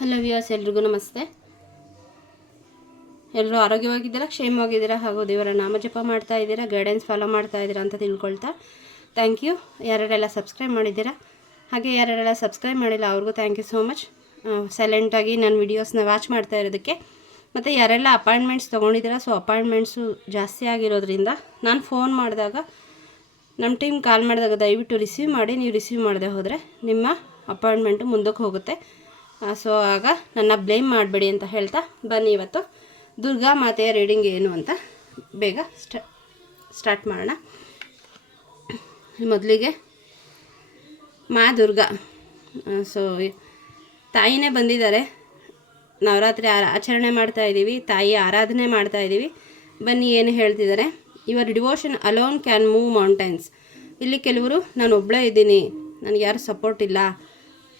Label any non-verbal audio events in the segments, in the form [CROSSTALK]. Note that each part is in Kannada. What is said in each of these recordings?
ಹಲೋ ವ್ಯೂಸ್ ಎಲ್ರಿಗೂ ನಮಸ್ತೆ. ಎಲ್ಲರೂ ಆರೋಗ್ಯವಾಗಿದ್ದೀರಾ, ಕ್ಷೇಮವಾಗಿದ್ದೀರಾ, ಹಾಗೂ ದೇವರ ನಾಮಜಪ ಮಾಡ್ತಾ ಇದ್ದೀರಾ ಗೈಡೆನ್ಸ್ ಫಾಲೋ ಮಾಡ್ತಾ ಇದ್ದೀರಾ ಅಂತ ತಿಳ್ಕೊಳ್ತಾ ಥ್ಯಾಂಕ್ ಯು ಯಾರ್ಯಾರೆಲ್ಲ ಸಬ್ಸ್ಕ್ರೈಬ್ ಮಾಡಿದ್ದೀರಾ, ಹಾಗೆ ಯಾರ್ಯಾರೆಲ್ಲ ಸಬ್ಸ್ಕ್ರೈಬ್ ಮಾಡಿಲ್ಲ, ಅವ್ರಿಗೂ ಥ್ಯಾಂಕ್ ಯು ಸೋ ಮಚ್ ಸೈಲೆಂಟಾಗಿ ನನ್ನ ವೀಡಿಯೋಸ್ನ ವಾಚ್ ಮಾಡ್ತಾ ಇರೋದಕ್ಕೆ. ಮತ್ತು ಯಾರೆಲ್ಲ ಅಪಾಯಿಂಟ್ಮೆಂಟ್ಸ್ ತೊಗೊಂಡಿದ್ದೀರಾ ಸೊ ಅಪಾಯಿಂಟ್ಮೆಂಟ್ಸು ಜಾಸ್ತಿ ಆಗಿರೋದ್ರಿಂದ ನಾನು ಫೋನ್ ಮಾಡಿದಾಗ ನಮ್ಮ ಟೀಮ್ ಕಾಲ್ ಮಾಡಿದಾಗ ದಯವಿಟ್ಟು ರಿಸೀವ್ ಮಾಡಿ, ನೀವು ರಿಸೀವ್ ಮಾಡದೆ ಹೋದರೆ ನಿಮ್ಮ ಅಪಾಯಿಂಟ್ಮೆಂಟು ಮುಂದಕ್ಕೆ ಹೋಗುತ್ತೆ. ಸೊ ಆಗ ನನ್ನ ಬ್ಲೇಮ್ ಮಾಡಬೇಡಿ ಅಂತ ಹೇಳ್ತಾ ಬನ್ನಿ ಇವತ್ತು. ದುರ್ಗಾ ಮಾತೆಯ ರೀಡಿಂಗ್ ಏನು ಅಂತ ಬೇಗ ಸ್ಟ ಸ್ಟಾರ್ಟ್ ಮಾಡೋಣ. ಮೊದಲಿಗೆ ಮಾ ದುರ್ಗಾ. ಸೊ ತಾಯಿನೇ ಬಂದಿದ್ದಾರೆ. ನವರಾತ್ರಿ ಆಚರಣೆ ಮಾಡ್ತಾ ಇದ್ದೀವಿ. ತಾಯಿ ಆರಾಧನೆ ಮಾಡ್ತಾ ಇದ್ದೀವಿ. ಬನ್ನಿ ಏನು ಹೇಳ್ತಿದ್ದಾರೆ. Your devotion alone can move mountains ಇಲ್ಲಿ ಕೆಲವರು ನಾನು ಒಬ್ಬಳೇ ಇದ್ದೀನಿ. ನನಗೆ ಯಾರು ಸಪೋರ್ಟ್ ಇಲ್ಲ.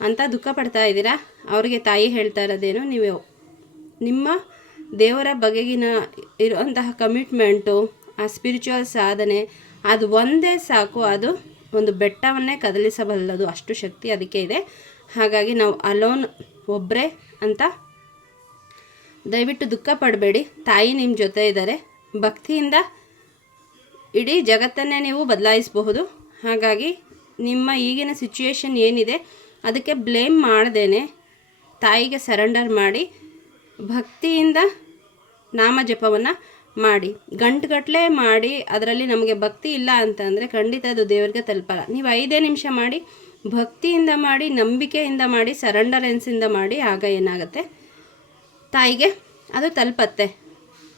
ಅಂತ ದುಃಖ ಪಡ್ತಾ ಇದ್ದೀರಾ? ಅವರಿಗೆ ತಾಯಿ ಹೇಳ್ತಾ ಇರೋದೇನು? ನೀವು ನಿಮ್ಮ ದೇವರ ಬಗೆಗಿನ ಇರುವಂತಹ ಕಮಿಟ್ಮೆಂಟು ಆ ಸ್ಪಿರಿಚುವಲ್ ಸಾಧನೆ, ಅದು ಒಂದೇ ಸಾಕು. ಅದು ಒಂದು ಬೆಟ್ಟವನ್ನೇ ಕದಲಿಸಬಲ್ಲದು. ಅಷ್ಟು ಶಕ್ತಿ ಅದಕ್ಕೆ ಇದೆ. ಹಾಗಾಗಿ ನಾವು ಅಲೋನ್ ಒಬ್ಬರೇ ಅಂತ ದಯವಿಟ್ಟು ದುಃಖ ಪಡಬೇಡಿ. ತಾಯಿ ನಿಮ್ಮ ಜೊತೆ ಇದ್ದಾರೆ. ಭಕ್ತಿಯಿಂದ ಇಡೀ ಜಗತ್ತನ್ನೇ ನೀವು ಬದಲಾಯಿಸಬಹುದು. ಹಾಗಾಗಿ ನಿಮ್ಮ ಈಗಿನ ಸಿಚುಯೇಷನ್ ಏನಿದೆ ಅದಕ್ಕೆ ಬ್ಲೇಮ್ ಮಾಡ್ದೇನೆ. ತಾಯಿಗೆ ಸರೆಂಡರ್ ಮಾಡಿ, ಭಕ್ತಿಯಿಂದ ನಾಮ ಜಪವನ್ನು ಮಾಡಿ. ಗಂಟುಗಟ್ಟಲೆ ಮಾಡಿ, ಅದರಲ್ಲಿ ನಮಗೆ ಭಕ್ತಿ ಇಲ್ಲ ಅಂತಂದರೆ ಖಂಡಿತ ಅದು ದೇವರಿಗೆ ತಲುಪಲ್ಲ. ನೀವು ಐದೇ ನಿಮಿಷ ಮಾಡಿ, ಭಕ್ತಿಯಿಂದ ಮಾಡಿ, ನಂಬಿಕೆಯಿಂದ ಮಾಡಿ ಸರೆಂಡರೆನ್ಸಿಂದ ಮಾಡಿ, ಆಗ ಏನಾಗುತ್ತೆ? ತಾಯಿಗೆ ಅದು ತಲುಪತ್ತೆ.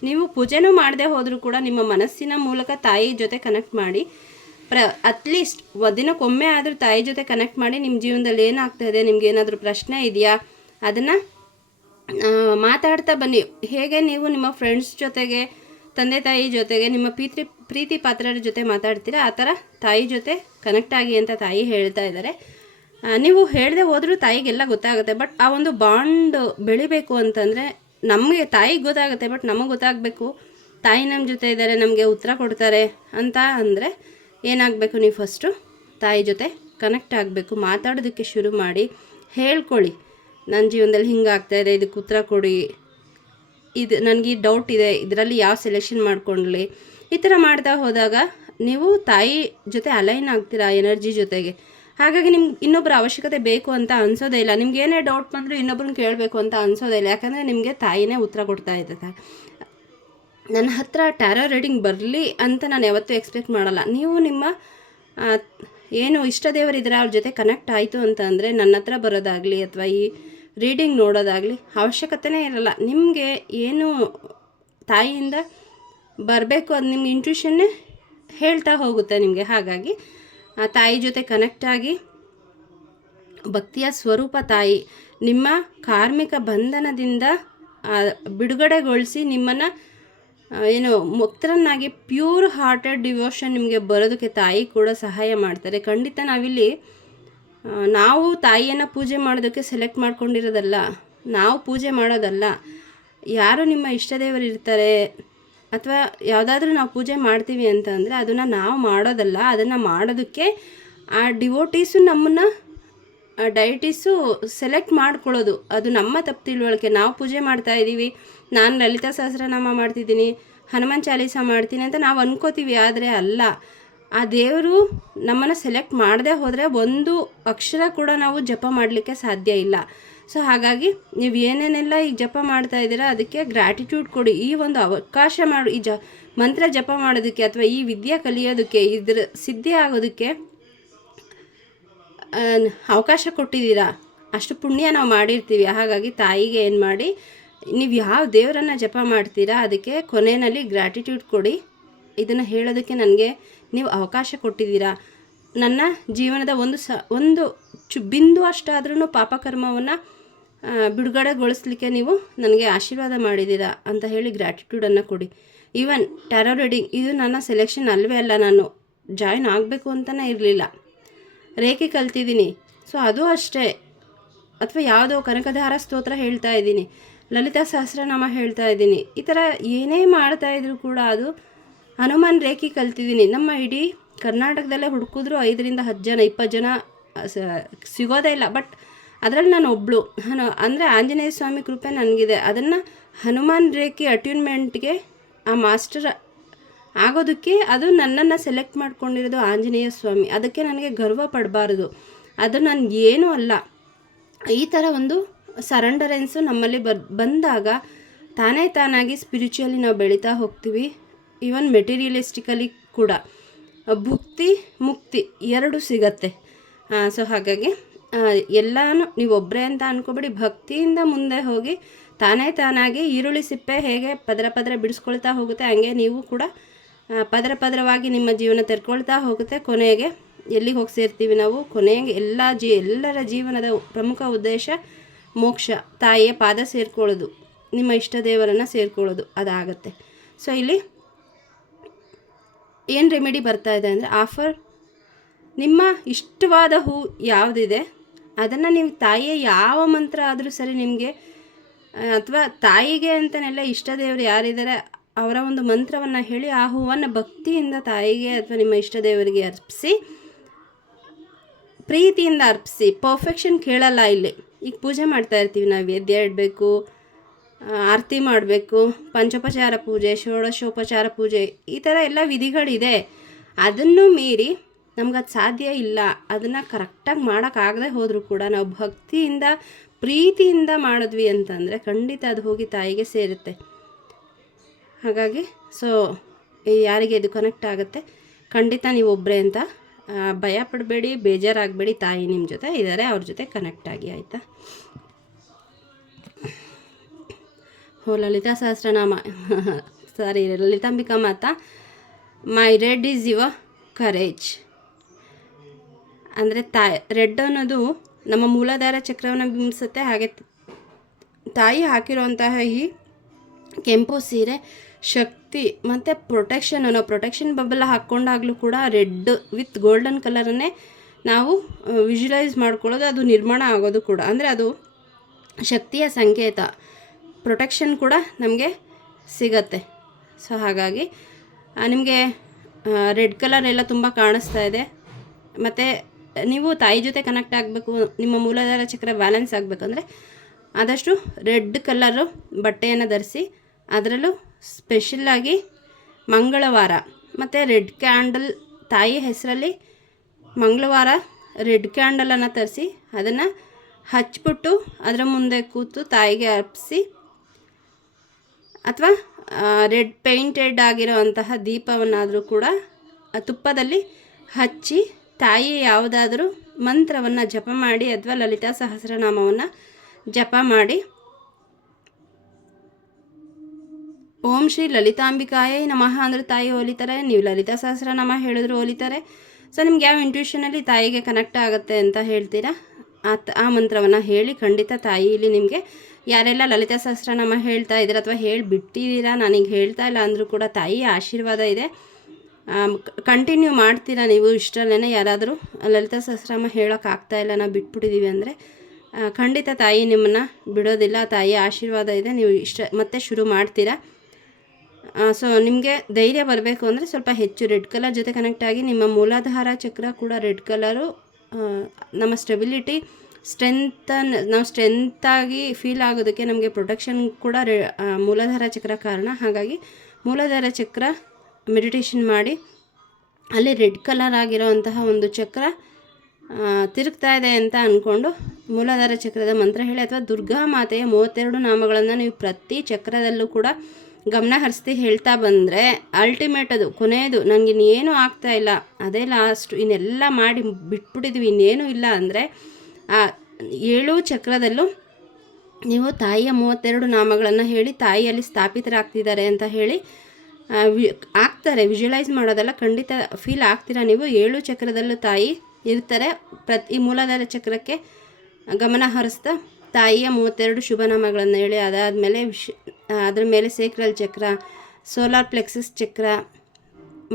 ನೀವು ಪೂಜೆನೂ ಮಾಡದೆ ಹೋದರೂ ಕೂಡ ನಿಮ್ಮ ಮನಸ್ಸಿನ ಮೂಲಕ ತಾಯಿ ಜೊತೆ ಕನೆಕ್ಟ್ ಮಾಡಿ ಪ್ರ ಅಟ್ಲೀಸ್ಟ್ ದಿನಕ್ಕೊಮ್ಮೆ ಆದರೂ ತಾಯಿ ಜೊತೆ ಕನೆಕ್ಟ್ ಮಾಡಿ ನಿಮ್ಮ ಜೀವನದಲ್ಲಿ ಏನಾಗ್ತಾ ಇದೆ ನಿಮ್ಗೆ ಏನಾದರೂ ಪ್ರಶ್ನೆ ಇದೆಯಾ? ಅದನ್ನು ಮಾತಾಡ್ತಾ ಬನ್ನಿ. ಹೇಗೆ ನೀವು ನಿಮ್ಮ ಫ್ರೆಂಡ್ಸ್ ಜೊತೆಗೆ, ತಂದೆ ತಾಯಿ ಜೊತೆಗೆ, ನಿಮ್ಮ ಪ್ರೀತಿ ಪ್ರೀತಿ ಪಾತ್ರರ ಜೊತೆ ಮಾತಾಡ್ತೀರಾ? ಆ ಥರ ತಾಯಿ ಜೊತೆ ಕನೆಕ್ಟ್ ಆಗಿ ಅಂತ ತಾಯಿ ಹೇಳ್ತಾ ಇದ್ದಾರೆ ನೀವು ಹೇಳದೆ ಹೋದರೂ ತಾಯಿಗೆಲ್ಲ ಗೊತ್ತಾಗುತ್ತೆ ಬಟ್ ಆ ಒಂದು ಬಾಂಡ್ ಬೆಳಿಬೇಕು ಅಂತಂದರೆ ನಮಗೆ ತಾಯಿಗೆ ಗೊತ್ತಾಗುತ್ತೆ ಬಟ್ ನಮಗೆ ಗೊತ್ತಾಗಬೇಕು. ತಾಯಿ ನಮ್ಮ ಜೊತೆ ಇದ್ದಾರೆ ನಮಗೆ ಉತ್ತರ ಕೊಡ್ತಾರೆ ಅಂತ ಅಂದರೆ ಏನಾಗಬೇಕು ನೀವು ಫಸ್ಟು? ತಾಯಿ ಜೊತೆ ಕನೆಕ್ಟ್ ಆಗಬೇಕು, ಮಾತಾಡೋದಕ್ಕೆ ಶುರು ಮಾಡಿ, ಹೇಳ್ಕೊಳ್ಳಿ. ನನ್ನ ಜೀವನದಲ್ಲಿ ಹಿಂಗಾಗ್ತಾ ಇದೆ, ಇದಕ್ಕೆ ಉತ್ತರ ಕೊಡಿ. ಇದು ನನಗೆ ಈ ಡೌಟ್ ಇದೆ, ಇದರಲ್ಲಿ ಯಾವ ಸೆಲೆಕ್ಷನ್ ಮಾಡ್ಕೊಳ್ಳಿ ಈ ಥರ ಮಾಡ್ತಾ ಹೋದಾಗ ನೀವು ತಾಯಿ ಜೊತೆ ಅಲೈನ್ ಆಗ್ತೀರಾ ಎನರ್ಜಿ ಜೊತೆಗೆ? ಹಾಗಾಗಿ ನಿಮ್ಗೆ ಇನ್ನೊಬ್ಬರ ಅವಶ್ಯಕತೆ ಬೇಕು ಅಂತ ಅನ್ಸೋದೇ ಇಲ್ಲ. ನಿಮ್ಗೆ ಏನೇ ಡೌಟ್ ಬಂದರೂ ಇನ್ನೊಬ್ರನ್ನ ಕೇಳಬೇಕು ಅಂತ ಅನ್ಸೋದೇ ಇಲ್ಲ. ಯಾಕಂದರೆ ನಿಮಗೆ ತಾಯಿನೇ ಉತ್ತರ ಕೊಡ್ತಾ ಇರ್ತದೆ ನನ್ನ ಹತ್ರ ಟ್ಯಾರೋ ರೀಡಿಂಗ್ ಬರಲಿ ಅಂತ ನಾನು ಯಾವತ್ತೂ ಎಕ್ಸ್ಪೆಕ್ಟ್ ಮಾಡಲ್ಲ. ನೀವು ನಿಮ್ಮ ಏನು ಇಷ್ಟ ದೇವರಿದ್ರೆ ಅವ್ರ ಜೊತೆ ಕನೆಕ್ಟ್ ಆಯಿತು ಅಂತ ಅಂದರೆ ನನ್ನ ಹತ್ರ ಬರೋದಾಗಲಿ ಅಥವಾ ಈ ರೀಡಿಂಗ್ ನೋಡೋದಾಗಲಿ ಅವಶ್ಯಕತೆನೇ ಇರಲ್ಲ. ನಿಮಗೆ ಏನು ತಾಯಿಯಿಂದ ಬರಬೇಕು ಅದು ನಿಮ್ಗೆ ಇಂಟ್ಯೂಷನ್ನೇ ಹೇಳ್ತಾ ಹೋಗುತ್ತೆ ನಿಮಗೆ. ಹಾಗಾಗಿ, ಆ, ತಾಯಿ ಜೊತೆ ಕನೆಕ್ಟ್ ಆಗಿ ಭಕ್ತಿಯ ಸ್ವರೂಪ ತಾಯಿ ನಿಮ್ಮ ಕಾರ್ಮಿಕ ಬಂಧನದಿಂದ ಬಿಡುಗಡೆಗೊಳಿಸಿ ನಿಮ್ಮನ್ನು ಏನು ಮುಕ್ತರನ್ನಾಗಿ ಪ್ಯೂರ್ ಹಾರ್ಟೆಡ್ ಡಿವೋಷನ್ ನಿಮಗೆ ಬರೋದಕ್ಕೆ ತಾಯಿ ಕೂಡ ಸಹಾಯ ಮಾಡ್ತಾರೆ. ಖಂಡಿತ ನಾವಿಲ್ಲಿ ನಾವು ತಾಯಿಯನ್ನು ಪೂಜೆ ಮಾಡೋದಕ್ಕೆ ಸೆಲೆಕ್ಟ್ ಮಾಡ್ಕೊಂಡಿರೋದಲ್ಲ, ನಾವು ಪೂಜೆ ಮಾಡೋದಲ್ಲ, ಯಾರು ನಿಮ್ಮ ಇಷ್ಟ ದೇವರು ಇರ್ತಾರೆ, ಅಥವಾ ಯಾವುದಾದ್ರೂ ನಾವು ಪೂಜೆ ಮಾಡ್ತೀವಿ ಅಂತ ಅಂದರೆ ಅದನ್ನು ನಾವು ಮಾಡೋದಲ್ಲ, ಅದನ್ನು ಮಾಡೋದಕ್ಕೆ ಆ ಡಿವೋಟೀಸು ನಮ್ಮನ್ನು ಡೈಟೀಸು ಸೆಲೆಕ್ಟ್ ಮಾಡ್ಕೊಳ್ಳೋದು. ಅದು ನಮ್ಮ ತಪ್ಪು ತಿಳುವಳಿಕೆ ನಾವು ಪೂಜೆ ಮಾಡ್ತಾ ಇದ್ದೀವಿ. ನಾನು ಲಲಿತಾ ಸಹಸ್ರನಾಮ ಮಾಡ್ತಿದ್ದೀನಿ. ಹನುಮಾನ್ ಚಾಲೀಸ ಮಾಡ್ತೀನಿ ಅಂತ ನಾವು ಅನ್ಕೋತೀವಿ. ಆದರೆ ಅಲ್ಲ. ಆ ದೇವರು ನಮ್ಮನ್ನು ಸೆಲೆಕ್ಟ್ ಮಾಡದೆ ಹೋದರೆ ಒಂದು ಅಕ್ಷರ ಕೂಡ ನಾವು ಜಪ ಮಾಡಲಿಕ್ಕೆ ಸಾಧ್ಯ ಇಲ್ಲ. ಸೊ ಹಾಗಾಗಿ ನೀವು ಏನೇನೆಲ್ಲ ಈಗ ಜಪ ಮಾಡ್ತಾ ಇದ್ದೀರಾ ಅದಕ್ಕೆ ಗ್ರ್ಯಾಟಿಟ್ಯೂಡ್ ಕೊಡಿ. ಈ ಒಂದು ಅವಕಾಶ ಮಾಡಿ, ಈ ಜ, ಮಂತ್ರ ಜಪ ಮಾಡೋದಕ್ಕೆ ಅಥವಾ ಈ ವಿದ್ಯೆ ಕಲಿಯೋದಕ್ಕೆ, ಇದ್ರ ಸಿದ್ಧಿ ಆಗೋದಕ್ಕೆ ಅವಕಾಶ ಕೊಟ್ಟಿದ್ದೀರಾ? ಅಷ್ಟು ಪುಣ್ಯ ನಾವು ಮಾಡಿರ್ತೀವಿ. ಹಾಗಾಗಿ ತಾಯಿಗೆ ಏನು ಮಾಡಿ, ನೀವು ಯಾವ ದೇವರನ್ನು ಜಪ ಮಾಡ್ತೀರಾ, ಅದಕ್ಕೆ ಕೊನೆಯಲ್ಲಿ ಗ್ರ್ಯಾಟಿಟ್ಯೂಡ್ ಕೊಡಿ. ಇದನ್ನು ಹೇಳೋದಕ್ಕೆ ನನಗೆ ನೀವು ಅವಕಾಶ ಕೊಟ್ಟಿದ್ದೀರಾ. ನನ್ನ ಜೀವನದ ಒಂದು ಸ, ಒಂದು ಚು, ಬಿಂದು ಅಷ್ಟಾದ್ರೂ ಪಾಪಕರ್ಮವನ್ನು ಬಿಡುಗಡೆಗೊಳಿಸ್ಲಿಕ್ಕೆ ನೀವು ನನಗೆ ಆಶೀರ್ವಾದ ಮಾಡಿದ್ದೀರಾ ಅಂತ ಹೇಳಿ ಗ್ರ್ಯಾಟಿಟ್ಯೂಡನ್ನು ಕೊಡಿ. ಈವನ್ ಟ್ಯಾರೋ ರೀಡಿಂಗ್ ಇದು ನನ್ನ ಸೆಲೆಕ್ಷನ್ ಅಲ್ವೇ ಅಲ್ಲ. ನಾನು ಜಾಯಿನ್ ಆಗಬೇಕು ಅಂತಲೇ ಇರಲಿಲ್ಲ. ರೇಖೆ ಕಲ್ತಿದ್ದೀನಿ. ಸೊ ಅದು ಅಷ್ಟೇ. ಅಥವಾ ಯಾವುದೋ ಕನಕಧಾರ ಸ್ತೋತ್ರ ಹೇಳ್ತಾ ಇದ್ದೀನಿ. ಲಲಿತಾ ಸಹಸ್ರನಾಮ ಹೇಳ್ತಾ ಇದ್ದೀನಿ. ಈ ಥರ ಏನೇ ಮಾಡ್ತಾ ಇದ್ರೂ ಕೂಡ ಅದು ಹನುಮಾನ್ ರೇಖೆ ಕಲ್ತಿದ್ದೀನಿ. ನಮ್ಮ ಇಡೀ ಕರ್ನಾಟಕದಲ್ಲೇ ಹುಡುಕಿದ್ರು ಐದರಿಂದ ಹತ್ತು ಜನ, ಇಪ್ಪತ್ತು ಜನ ಸಿಗೋದೇ ಇಲ್ಲ. ಬಟ್ ಅದರಲ್ಲಿ ನಾನು ಒಬ್ಳು. ಹನು, ಅಂದರೆ ಆಂಜನೇಯ ಸ್ವಾಮಿ ಕೃಪೆ ನನಗಿದೆ. ಅದನ್ನು ಹನುಮಾನ್ ರೇಖೆ ಅಟ್ಯೂನ್ಮೆಂಟ್ಗೆ ಆ ಮಾಸ್ಟರ್ ಆಗೋದಕ್ಕೆ ಅದು ನನ್ನನ್ನು ಸೆಲೆಕ್ಟ್ ಮಾಡ್ಕೊಂಡಿರೋದು ಆಂಜನೇಯ ಸ್ವಾಮಿ. ಅದಕ್ಕೆ ನನಗೆ ಗರ್ವ ಪಡಬಾರ್ದು. ಅದು ನಾನು ಏನೂ ಅಲ್ಲ. ಈ ಥರ ಒಂದು ಸರೆಂಡರೆನ್ಸು ನಮ್ಮಲ್ಲಿ ಬರ್, ಬಂದಾಗ ತಾನೇ ತಾನಾಗಿ ಸ್ಪಿರಿಚುವಲಿ ನಾವು ಬೆಳೀತಾ ಹೋಗ್ತೀವಿ. ಈವನ್ ಮೆಟೀರಿಯಲಿಸ್ಟಿಕಲಿ ಕೂಡ. ಭುಕ್ತಿ, ಮುಕ್ತಿ ಎರಡು ಸಿಗತ್ತೆ. ಸೊ ಹಾಗಾಗಿ ಎಲ್ಲನೂ ನೀವು ಒಬ್ಬರೇ ಅಂತ ಅನ್ಕೋಬೇಡಿ. ಭಕ್ತಿಯಿಂದ ಮುಂದೆ ಹೋಗಿ ತಾನೇ ತಾನಾಗಿ ಈರುಳ್ಳಿ ಸಿಪ್ಪೆ ಹೇಗೆ ಪದರ ಪದರ ಬಿಡಿಸ್ಕೊಳ್ತಾ ಹೋಗುತ್ತೆ, ಹಂಗೆ ನೀವು ಕೂಡ ಪದರ ಪದರವಾಗಿ ನಿಮ್ಮ ಜೀವನ ತೆರ್ಕೊಳ್ತಾ ಹೋಗುತ್ತೆ. ಕೊನೆಗೆ ಎಲ್ಲಿಗೆ ಹೋಗಿ ಸೇರ್ತೀವಿ ನಾವು? ಕೊನೆಗೆ ಎಲ್ಲ ಜೀ, ಎಲ್ಲರ ಜೀವನದ ಪ್ರಮುಖ ಉದ್ದೇಶ ಮೋಕ್ಷ. ತಾಯಿಯ ಪಾದ ಸೇರ್ಕೊಳ್ಳೋದು. ನಿಮ್ಮ ಇಷ್ಟ ದೇವರನ್ನು ಸೇರ್ಕೊಳ್ಳೋದು. ಅದಾಗತ್ತೆ. ಸೊ ಇಲ್ಲಿ ಏನು ರೆಮಿಡಿ ಬರ್ತಾ ಇದೆ ಅಂದರೆ ಆಫರ್ ನಿಮ್ಮ ಇಷ್ಟವಾದ ಹೂ ಯಾವುದಿದೆ? ಅದನ್ನು ನೀವು ತಾಯಿಯ ಯಾವ ಮಂತ್ರ ಆದರೂ ಸರಿ ನಿಮಗೆ ಅಥವಾ ತಾಯಿಗೆ ಅಂತನೆಲ್ಲ ಇಷ್ಟ ದೇವರು ಯಾರಿದ್ದಾರೆ? ಅವರ ಒಂದು ಮಂತ್ರವನ್ನು ಹೇಳಿ ಆ ಹೂವನ್ನು ಭಕ್ತಿಯಿಂದ ತಾಯಿಗೆ ಅಥವಾ ನಿಮ್ಮ ಇಷ್ಟ ದೇವರಿಗೆ ಅರ್ಪಿಸಿ, ಪ್ರೀತಿಯಿಂದ ಅರ್ಪಿಸಿ ಪರ್ಫೆಕ್ಷನ್ ಕೇಳಲ್ಲ ಇಲ್ಲಿ. ಈಗ ಪೂಜೆ ಮಾಡ್ತಾ ಇರ್ತೀವಿ ನಾವು ಎದ್ದೆ ಇಡಬೇಕು ಆರತಿ ಮಾಡಬೇಕು, ಪಂಚೋಪಚಾರ ಪೂಜೆ, ಷೋಡಶೋಪಚಾರ ಪೂಜೆ, ಈ ಥರ ಎಲ್ಲ ವಿಧಿಗಳಿದೆ. ಅದನ್ನು ಮೀರಿ ನಮ್ಗದು ಸಾಧ್ಯ ಇಲ್ಲ, ಅದನ್ನು ಕರೆಕ್ಟಾಗಿ ಮಾಡೋಕ್ಕಾಗದೆ ಹೋದರೂ ಕೂಡ ನಾವು ಭಕ್ತಿಯಿಂದ, ಪ್ರೀತಿಯಿಂದ ಮಾಡಿದ್ವಿ ಅಂತಂದರೆ ಖಂಡಿತ ಅದು ಹೋಗಿ ತಾಯಿಗೆ ಸೇರುತ್ತೆ. ಹಾಗಾಗಿ ಸೊ ಯಾರಿಗೆ ಇದು ಕನೆಕ್ಟ್ ಆಗುತ್ತೆ, ಖಂಡಿತ ನೀವು ಒಬ್ಬರೇ ಅಂತ ಭಯ ಪಡಬೇಡಿ, ಬೇಜಾರಾಗಬೇಡಿ, ತಾಯಿ ನಿಮ್ಮ ಜೊತೆ ಇದ್ದಾರೆ ಅವ್ರ ಜೊತೆ ಕನೆಕ್ಟ್ ಆಗಿ, ಆಯಿತಾ? ಓ, ಲಲಿತಾ ಸಹಸ್ರನಾಮ. [LAUGHS] ಸಾರಿ ಲಲಿತಾಂಬಿಕಾ ಮಾತಾ. My red is your courage ಅಂದರೆ ತಾಯಿ ರೆಡ್ ಅನ್ನೋದು ನಮ್ಮ ಮೂಲಾಧಾರ ಚಕ್ರವನ್ನು ಬಿಂಬಿಸುತ್ತೆ, ಹಾಗೆ ತಾಯಿ ಹಾಕಿರುವಂತಹ ಈ ಕೆಂಪು ಸೀರೆ ಶಕ್ತಿ ಮತ್ತು ಪ್ರೊಟೆಕ್ಷನ್ ಅನ್ನೋ ಪ್ರೊಟೆಕ್ಷನ್ ಬಬಲ್ ಹಾಕ್ಕೊಂಡಾಗಲೂ ಕೂಡ ರೆಡ್ ವಿತ್ ಗೋಲ್ಡನ್ ಕಲರನ್ನೇ ನಾವು ವಿಜುಲೈಸ್ ಮಾಡ್ಕೊಳ್ಳೋದು, ಅದು ನಿರ್ಮಾಣ ಆಗೋದು ಕೂಡ. ಅಂದರೆ ಅದು ಶಕ್ತಿಯ ಸಂಕೇತ. ಪ್ರೊಟೆಕ್ಷನ್ ಕೂಡ ನಮಗೆ ಸಿಗತ್ತೆ. ಸೊ ಹಾಗಾಗಿ ನಿಮಗೆ ರೆಡ್ ಕಲರ್ ಎಲ್ಲ ತುಂಬ ಕಾಣಿಸ್ತಾ ಇದೆ. ಮತ್ತು, ನೀವು ತಾಯಿ ಜೊತೆ ಕನೆಕ್ಟ್ ಆಗಬೇಕು, ನಿಮ್ಮ ಮೂಲಧಾರ ಚಕ್ರ ಬ್ಯಾಲೆನ್ಸ್ ಆಗಬೇಕಂದ್ರೆ ಆದಷ್ಟು ರೆಡ್ ಕಲರು ಬಟ್ಟೆಯನ್ನು ಧರಿಸಿ, ಅದರಲ್ಲೂ ಸ್ಪೆಷಲ್ಲಾಗಿ ಮಂಗಳವಾರ. ಮತ್ತು ರೆಡ್ ಕ್ಯಾಂಡಲ್ ತಾಯಿ ಹೆಸರಲ್ಲಿ ಮಂಗಳವಾರ ರೆಡ್ ಕ್ಯಾಂಡಲನ್ನು ತರಿಸಿ, ಅದನ್ನು ಹಚ್ಚಿಬಿಟ್ಟು ಅದರ ಮುಂದೆ ಕೂತು ತಾಯಿಗೆ ಅರ್ಪಿಸಿ, ಅಥವಾ ರೆಡ್ ಪೇಂಟೆಡ್ ಆಗಿರುವಂತಹ ದೀಪವನ್ನಾದರೂ ಕೂಡ ತುಪ್ಪದಲ್ಲಿ ಹಚ್ಚಿ ತಾಯಿ ಯಾವುದಾದರೂ ಮಂತ್ರವನ್ನು ಜಪ ಮಾಡಿ ಅಥವಾ ಲಲಿತಾ ಸಹಸ್ರನಾಮವನ್ನು ಜಪ ಮಾಡಿ ಓಂ ಶ್ರೀ ಲಲಿತಾಂಬಿಕಾಯ ನಮಃ ಅಂದ್ರೆ ತಾಯಿ ಒಲಿತಾರೆ ನೀವು ಲಲಿತಾ ಸಹಸ್ರನಾಮ ಹೇಳಿದ್ರು ಒಲಿತಾರೆ ಸೊ ನಿಮ್ಗೆ ಯಾವ ಇಂಟ್ಯೂಷನಲ್ಲಿ ತಾಯಿಗೆ ಕನೆಕ್ಟ್ ಆಗುತ್ತೆ ಅಂತ ಹೇಳ್ತೀರಾ? ಆ ಆ ಮಂತ್ರವನ್ನು ಹೇಳಿ ಖಂಡಿತ ತಾಯಿ ಇಲ್ಲಿ ನಿಮಗೆ, ಯಾರೆಲ್ಲ ಲಲಿತಾ ಸಹಸ್ರನಾಮ ಹೇಳ್ತಾ ಇದ್ದೀರಾ ಅಥವಾ ಹೇಳಿ ಬಿಟ್ಟಿದ್ದೀರಾ ನನಗೆ ಹೇಳ್ತಾ ಇಲ್ಲ ಅಂದರೂ ಕೂಡ ತಾಯಿ ಆಶೀರ್ವಾದ ಇದೆ. ಕಂಟಿನ್ಯೂ ಮಾಡ್ತೀರಾ ನೀವು ಇಷ್ಟರಲ್ಲೇ ಯಾರಾದರೂ? ಲಲಿತಾ ಸಹಸ್ರನಾಮ ಹೇಳೋಕ್ಕಾಗ್ತಾ ಇಲ್ಲ, ನಾವು ಬಿಟ್ಬಿಟ್ಟಿದ್ದೀವಿ ಅಂದರೆ ಖಂಡಿತ ತಾಯಿ ನಿಮ್ಮನ್ನು ಬಿಡೋದಿಲ್ಲ, ತಾಯಿ ಆಶೀರ್ವಾದ ಇದೆ, ನೀವು ಇಷ್ಟ, ಮತ್ತೆ ಶುರು ಮಾಡ್ತೀರಾ? ಸೊ ನಿಮಗೆ ಧೈರ್ಯ ಬರಬೇಕು ಅಂದರೆ ಸ್ವಲ್ಪ ಹೆಚ್ಚು ರೆಡ್ ಕಲರ್ ಜೊತೆ ಕನೆಕ್ಟ್ ಆಗಿ ನಿಮ್ಮ ಮೂಲಾಧಾರ ಚಕ್ರ ಕೂಡ ರೆಡ್ ಕಲರು ನಮ್ಮ ಸ್ಟೆಬಿಲಿಟಿ ಸ್ಟ್ರೆಂತ್ ನಾವು ಸ್ಟ್ರೆಂತಾಗಿ ಫೀಲ್ ಆಗೋದಕ್ಕೆ ನಮಗೆ ಪ್ರೊಟೆಕ್ಷನ್ ಕೂಡ ರೆ ಮೂಲಾಧಾರ ಚಕ್ರ ಕಾರಣ. ಹಾಗಾಗಿ ಮೂಲಾಧಾರ ಚಕ್ರ ಮೆಡಿಟೇಷನ್ ಮಾಡಿ, ಅಲ್ಲಿ ರೆಡ್ ಕಲರ್ ಆಗಿರೋವಂತಹ ಒಂದು ಚಕ್ರ ತಿರುಗ್ತಾ ಇದೆ ಅಂತ ಅಂದ್ಕೊಂಡು ಮೂಲಾಧಾರ ಚಕ್ರದ ಮಂತ್ರ ಹೇಳಿ, ಅಥವಾ ದುರ್ಗಾ ಮಾತೆಯ ಮೂವತ್ತೆರಡು ನಾಮಗಳನ್ನು ನೀವು ಪ್ರತಿ ಚಕ್ರದಲ್ಲೂ ಕೂಡ ಗಮನ ಹರಿಸ್ತಿ ಹೇಳ್ತಾ ಬಂದರೆ ಅಲ್ಟಿಮೇಟ್ ಅದು, ಕೊನೆಯದು ನನಗೆ ಇನ್ನೇನು ಆಗ್ತಾ ಇಲ್ಲ. ಅದೇ ಲಾಸ್ಟ್ ಇನ್ನೆಲ್ಲ ಮಾಡಿ ಬಿಟ್ಬಿಟ್ಟಿದ್ವಿ, ಇನ್ನೇನು ಇಲ್ಲ ಅಂದರೆ, ಆ, ಏಳು ಚಕ್ರದಲ್ಲೂ ನೀವು ತಾಯಿಯ ಮೂವತ್ತೆರಡು ನಾಮಗಳನ್ನು ಹೇಳಿ, ತಾಯಿಯಲ್ಲಿ ಸ್ಥಾಪಿತರಾಗ್ತಿದ್ದಾರೆ ಅಂತ ಹೇಳಿ ವಿ, ಆಗ್ತಾರೆ ವಿಜುವಲೈಸ್ ಮಾಡೋದೆಲ್ಲ ಖಂಡಿತ ಫೀಲ್ ಆಗ್ತೀರಾ ನೀವು? ಏಳು ಚಕ್ರದಲ್ಲೂ ತಾಯಿ ಇರ್ತಾರೆ, ಪ್ರತಿ ಮೂಲಾಧಾರ ಚಕ್ರಕ್ಕೆ ಗಮನ ಹರಿಸ್ತಾ ತಾಯಿಯ ಮೂವತ್ತೆರಡು ಶುಭನಾಮಗಳನ್ನು ಹೇಳಿ ಅದಾದಮೇಲೆ ವಿಶ್, ಅದರ ಮೇಲೆ ಸೇಕ್ರಲ್ ಚಕ್ರ ಸೋಲಾರ್ ಪ್ಲೆಕ್ಸಸ್ ಚಕ್ರ,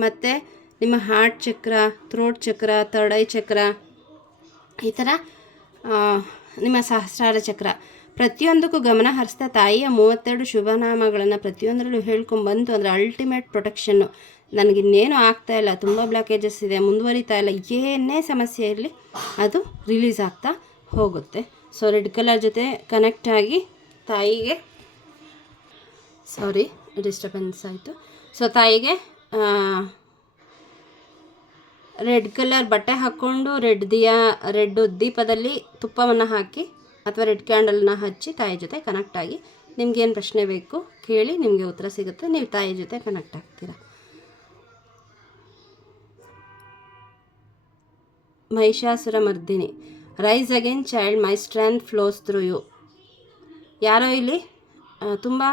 ಮತ್ತು ನಿಮ್ಮ ಹಾರ್ಟ್ ಚಕ್ರ ಥ್ರೋಟ್ ಚಕ್ರ ಥರ್ಡ್ ಚಕ್ರ, ಈ ಥರ ನಿಮ್ಮ ಸಹಸ್ರಾರ ಚಕ್ರ. ಪ್ರತಿಯೊಂದಕ್ಕೂ ಗಮನ ಹರಿಸ್ತಾ ತಾಯಿಯ ಮೂವತ್ತೆರಡು ಶುಭನಾಮಗಳನ್ನು ಪ್ರತಿಯೊಂದರಲ್ಲೂ ಹೇಳ್ಕೊಂಬಂತು ಅಂದರೆ ಅಲ್ಟಿಮೇಟ್ ಪ್ರೊಟೆಕ್ಷನ್ನು ನನಗಿನ್ನೇನು ಆಗ್ತಾ ಇಲ್ಲ, ತುಂಬ ಬ್ಲಾಕೇಜಸ್ ಇದೆ, ಮುಂದುವರಿತಾ ಇಲ್ಲ, ಏನೇ ಸಮಸ್ಯೆ ಇರಲಿ ಅದು ರಿಲೀಸ್ ಆಗ್ತಾ ಹೋಗುತ್ತೆ. ಸೊ ರೆಡ್ ಕಲರ್ ಜೊತೆ ಕನೆಕ್ಟ್ ಆಗಿ ತಾಯಿಗೆ ಸಾರಿ ಡಿಸ್ಟರ್ಬೆನ್ಸ್ ಆಯಿತು. ಸೊ ತಾಯಿಗೆ ರೆಡ್ ಕಲರ್ ಬಟ್ಟೆ ಹಾಕ್ಕೊಂಡು ರೆಡ್ ದಿಯಾ ರೆಡ್ ದೀಪದಲ್ಲಿ ತುಪ್ಪವನ್ನು ಹಾಕಿ ಅಥವಾ ರೆಡ್ ಕ್ಯಾಂಡಲ್ನ ಹಚ್ಚಿ ತಾಯಿ ಜೊತೆ ಕನೆಕ್ಟ್ ಆಗಿ ನಿಮ್ಗೇನು ಪ್ರಶ್ನೆ ಬೇಕು ಕೇಳಿ ನಿಮಗೆ ಉತ್ತರ ಸಿಗುತ್ತೆ. ನೀವು ತಾಯಿ ಜೊತೆ ಕನೆಕ್ಟ್ ಆಗ್ತೀರಾ? Mahishasura Mardini rise again child my strength flows through you ಯಾರೋ ಇಲ್ಲಿ ತುಂಬ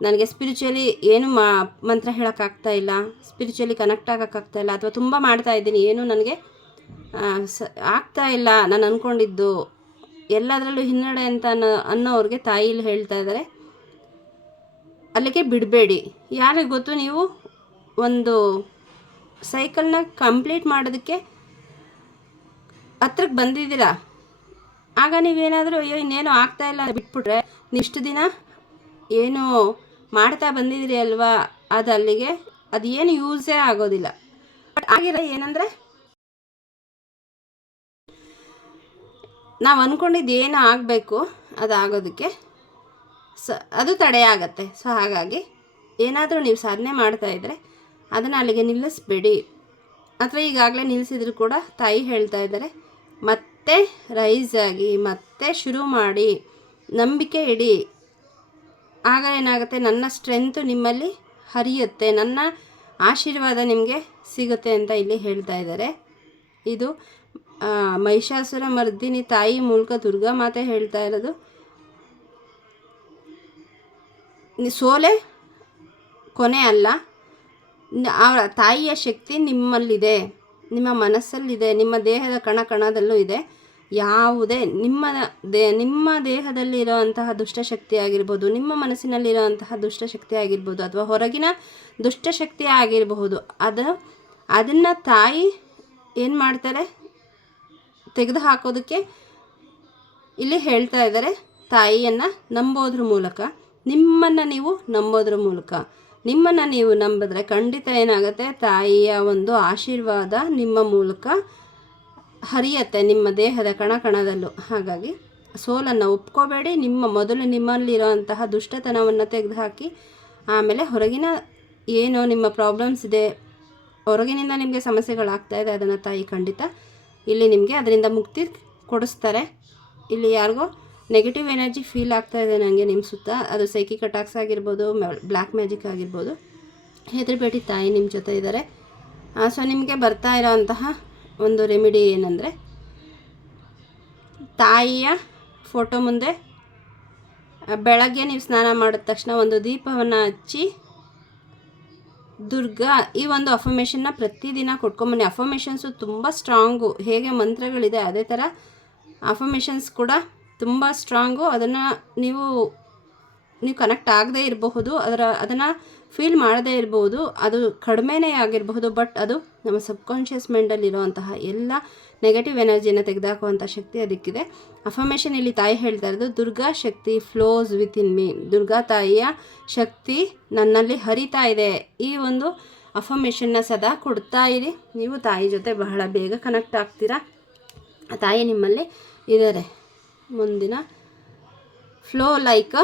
ನನಗೆ ಸ್ಪಿರಿಚುವಲಿ ಏನು ಮಾ, ಮಂತ್ರ ಹೇಳೋಕ್ಕಾಗ್ತಾ ಇಲ್ಲ ಸ್ಪಿರಿಚುವಲಿ ಕನೆಕ್ಟ್ ಆಗೋಕ್ಕಾಗ್ತಾ ಇಲ್ಲ, ಅಥವಾ ತುಂಬ ಮಾಡ್ತಾ ಇದ್ದೀನಿ, ಏನು ನನಗೆ ಸ, ಆಗ್ತಾ ಇಲ್ಲ ನಾನು ಅಂದ್ಕೊಂಡಿದ್ದು ಎಲ್ಲದರಲ್ಲೂ ಹಿನ್ನಡೆ ಅಂತ ಅನ್ನೋ ಅನ್ನೋವ್ರಿಗೆ ತಾಯಿಲಿ ಹೇಳ್ತಾ ಇದ್ದಾರೆ. ಅಲ್ಲಿಗೆ ಬಿಡಬೇಡಿ. ಯಾರಿಗೆ ಗೊತ್ತು ನೀವು ಒಂದು ಸೈಕಲ್ನ ಕಂಪ್ಲೀಟ್ ಮಾಡೋದಕ್ಕೆ ಹತ್ರಕ್ಕೆ ಬಂದಿದ್ದೀರಾ? ಆಗ ನೀವೇನಾದರೂ, ಅಯ್ಯೋ, ಇನ್ನೇನು ಆಗ್ತಾ ಇಲ್ಲ ಅಂತ ಬಿಟ್ಬಿಟ್ರೆ, ಇಷ್ಟು ದಿನ ಏನು ಮಾಡ್ತಾ ಬಂದಿದ್ದೀರಿ ಅಲ್ವಾ ಅದು ಅಲ್ಲಿಗೆ? ಅದು ಏನು ಯೂಸೇ ಆಗೋದಿಲ್ಲ. ಬಟ್ ಆಗಿರ ಏನಂದರೆ, ನಾವು ಅಂದ್ಕೊಂಡಿದ್ದು ಏನು ಆಗಬೇಕು ಅದು ಆಗೋದಕ್ಕೆ, ಸ, ಅದು ತಡೆ ಆಗತ್ತೆ. ಸೊ, ಹಾಗಾಗಿ ಏನಾದರೂ ನೀವು ಸಾಧನೆ ಮಾಡ್ತಾ ಇದ್ದರೆ ಅದನ್ನು ಅಲ್ಲಿಗೆ ನಿಲ್ಲಿಸ್ಬೇಡಿ. ಅಥವಾ ಈಗಾಗಲೇ ನಿಲ್ಲಿಸಿದ್ರು ಕೂಡ ತಾಯಿ ಹೇಳ್ತಾ ಇದ್ದಾರೆ ಮತ್ತೆ ರೈಸ್ ಆಗಿ, ಮತ್ತೆ ಶುರು ಮಾಡಿ, ನಂಬಿಕೆ ಇಡಿ. ಆಗ ಏನಾಗುತ್ತೆ? ನನ್ನ ಸ್ಟ್ರೆಂತು ನಿಮ್ಮಲ್ಲಿ ಹರಿಯುತ್ತೆ. ನನ್ನ ಆಶೀರ್ವಾದ ನಿಮಗೆ ಸಿಗುತ್ತೆ ಅಂತ ಇಲ್ಲಿ ಹೇಳ್ತಾ ಇದ್ದಾರೆ. ಇದು ಮಹಿಷಾಸುರ ಮರ್ದಿನಿ ತಾಯಿ ಮೂಲಕ ದುರ್ಗಾ ಮಾತೆ ಹೇಳ್ತಾ ಇರೋದು. ಸೋಲೆ ಕೊನೆ ಅಲ್ಲ. ಅವರ ತಾಯಿಯ ಶಕ್ತಿ ನಿಮ್ಮಲ್ಲಿದೆ. ನಿಮ್ಮ ಮನಸ್ಸಲ್ಲಿದೆ, ನಿಮ್ಮ ದೇಹದ ಕಣ ಕಣದಲ್ಲೂ ಇದೆ. ಯಾವುದೇ ನಿಮ್ಮ ದೇ, ನಿಮ್ಮ ದೇಹದಲ್ಲಿರುವಂತಹ ದುಷ್ಟಶಕ್ತಿ ಆಗಿರ್ಬೋದು, ನಿಮ್ಮ ಮನಸ್ಸಿನಲ್ಲಿರುವಂತಹ ದುಷ್ಟಶಕ್ತಿ ಆಗಿರ್ಬೋದು, ಅಥವಾ ಹೊರಗಿನ ದುಷ್ಟಶಕ್ತಿ ಆಗಿರಬಹುದು, ಅದು, ಅದನ್ನು ತಾಯಿ ಏನು ಮಾಡ್ತಾರೆ? ತೆಗೆದು ಹಾಕೋದಕ್ಕೆ ಇಲ್ಲಿ ಹೇಳ್ತಾ ಇದ್ದಾರೆ ತಾಯಿಯನ್ನು ನಂಬೋದ್ರ ಮೂಲಕ, ನಿಮ್ಮನ್ನು ನೀವು ನಂಬೋದ್ರ ಮೂಲಕ. ನಿಮ್ಮನ್ನು ನೀವು ನಂಬಿದ್ರೆ ಖಂಡಿತ ಏನಾಗುತ್ತೆ? ತಾಯಿಯ ಒಂದು ಆಶೀರ್ವಾದ ನಿಮ್ಮ ಮೂಲಕ ಹರಿಯತ್ತೆ ನಿಮ್ಮ ದೇಹದ ಕಣ ಕಣದಲ್ಲೂ. ಹಾಗಾಗಿ ಸೋಲನ್ನು ಒಪ್ಕೋಬೇಡಿ. ನಿಮ್ಮ ಮೊದಲು ನಿಮ್ಮಲ್ಲಿರುವಂತಹ ದುಷ್ಟತನವನ್ನು ತೆಗೆದುಹಾಕಿ, ಆಮೇಲೆ ಹೊರಗಿನ ಏನು ನಿಮ್ಮ ಪ್ರಾಬ್ಲಮ್ಸ್ ಇದೆ, ಹೊರಗಿನಿಂದ ನಿಮಗೆ ಸಮಸ್ಯೆಗಳಾಗ್ತಾ ಇದೆ, ಅದನ್ನು ತಾಯಿ ಖಂಡಿತ ಇಲ್ಲಿ ನಿಮಗೆ ಅದರಿಂದ ಮುಕ್ತಿ ಕೊಡಿಸ್ತಾರೆ. ಇಲ್ಲಿ ಯಾರಿಗೋ ನೆಗೆಟಿವ್ ಎನರ್ಜಿ ಫೀಲ್ ಆಗ್ತಾ ಇದೆ ನನಗೆ ನಿಮ್ಮ ಸುತ್ತ ಅದು ಸೈಕಿಕ್ ಅಟ್ಯಾಕ್ಸ್ ಆಗಿರ್ಬೋದು ಬ್ಲ್ಯಾಕ್ ಮ್ಯಾಜಿಕ್ ಆಗಿರ್ಬೋದು. ಹೆದರಿಬೇಡಿ ತಾಯಿ ನಿಮ್ಮ ಜೊತೆ ಇದ್ದಾರೆ. ಸೊ ನಿಮಗೆ ಬರ್ತಾ ಇರೋಂತಹ ಒಂದು ರೆಮಿಡಿ ಏನಂದರೆ, ತಾಯಿಯ ಫೋಟೋ ಮುಂದೆ ಬೆಳಗ್ಗೆ ನೀವು ಸ್ನಾನ ಮಾಡಿದ ತಕ್ಷಣ ಒಂದು ದೀಪವನ್ನು ಹಚ್ಚಿ, ದುರ್ಗಾ ಈ ಒಂದು ಅಫರ್ಮೇಷನ್ನ ಪ್ರತಿದಿನ ಕೊಟ್ಕೊಂಬನ್ನಿ. ಅಫರ್ಮೇಷನ್ಸು ತುಂಬ ಸ್ಟ್ರಾಂಗು ಹೇಗೆ ಮಂತ್ರಗಳಿದೆ, ಅದೇ ಥರ ಅಫರ್ಮೇಷನ್ಸ್ ಕೂಡ ತುಂಬ ಸ್ಟ್ರಾಂಗು. ಅದನ್ನು ನೀವು ನೀವು ಕನೆಕ್ಟ್ ಆಗದೇ ಇರಬಹುದು. ಅದರ, ಅದನ್ನು ಫೀಲ್ ಮಾಡದೇ ಇರಬಹುದು. ಅದು ಕಡಿಮೆನೇ ಆಗಿರಬಹುದು ಬಟ್ ಅದು ನಮ್ಮ ಸಬ್ಕಾನ್ಷಿಯಸ್ ಮೈಂಡಲ್ಲಿರುವಂತಹ ಎಲ್ಲ ನೆಗೆಟಿವ್ ಎನರ್ಜಿಯನ್ನು ತೆಗೆದುಹಾಕುವಂಥ ಶಕ್ತಿ ಅದಕ್ಕಿದೆ. ಅಫರ್ಮೇಷನ್ ಇಲ್ಲಿ ತಾಯಿ ಹೇಳ್ತಾ ಇರೋದು, Durga shakti flows within me Durga ತಾಯಿಯ ಶಕ್ತಿ ನನ್ನಲ್ಲಿ ಹರಿತಾ ಇದೆ. ಈ ಒಂದು ಅಫರ್ಮೇಷನ್ನ ಸದಾ ಕೊಡ್ತಾ ಇರಿ. ನೀವು ತಾಯಿ ಜೊತೆ ಬಹಳ ಬೇಗ ಕನೆಕ್ಟ್ ಆಗ್ತೀರಾ? ತಾಯಿ ನಿಮ್ಮಲ್ಲಿ ಇದ್ದಾರೆ. ಮುಂದಿನ. Flow like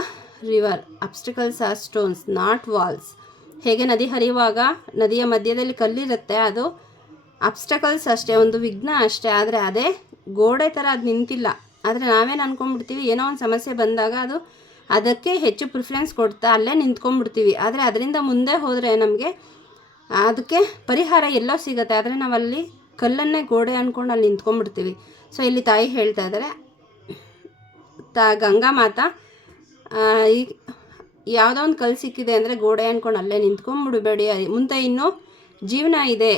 river obstacles are stones not walls ಹೇಗೆ ನದಿ ಹರಿಯುವಾಗ ನದಿಯ ಮಧ್ಯದಲ್ಲಿ ಕಲ್ಲಿರುತ್ತೆ, ಅದು ಅಬ್ಸ್ಟಕಲ್ಸ್ ಅಷ್ಟೇ, ಒಂದು ವಿಘ್ನ ಅಷ್ಟೇ, ಆದರೆ ಅದೇ ಗೋಡೆ ಥರ ಅದು ನಿಂತಿಲ್ಲ. ಆದರೆ ನಾವೇನು ಅಂದ್ಕೊಂಡ್ಬಿಡ್ತೀವಿ ಏನೋ ಒಂದು ಸಮಸ್ಯೆ ಬಂದಾಗ ಅದು ಅದಕ್ಕೆ ಹೆಚ್ಚು ಪ್ರಿಫರೆನ್ಸ್ ಕೊಡ್ತಾ ಅಲ್ಲೇ ನಿಂತ್ಕೊಂಡ್ಬಿಡ್ತೀವಿ. ಆದರೆ ಅದರಿಂದ ಮುಂದೆ ಹೋದರೆ ನಮಗೆ ಅದಕ್ಕೆ ಪರಿಹಾರ ಎಲ್ಲೋ ಸಿಗುತ್ತೆ, ಆದರೆ ನಾವಲ್ಲಿ ಕಲ್ಲನ್ನೇ ಗೋಡೆ ಅಂದ್ಕೊಂಡು ಅಲ್ಲಿ ನಿಂತ್ಕೊಂಡ್ಬಿಡ್ತೀವಿ. ಸೊ ಇಲ್ಲಿ ತಾಯಿ ಹೇಳ್ತಾ ಇದ್ದಾರೆ ತ ಗಂಗಾ ಮಾತಾ. ಈ ಯಾವುದೋ ಒಂದು ಕಲ್ ಸಿಕ್ಕಿದೆ ಅಂದರೆ ಗೋಡೆ ಅಂದ್ಕೊಂಡು ಅಲ್ಲೇ ನಿಂತ್ಕೊಂಡ್ಬಿಡಬೇಡಿ ಮುಂದೆ ಇನ್ನೂ ಜೀವನ ಇದೆ.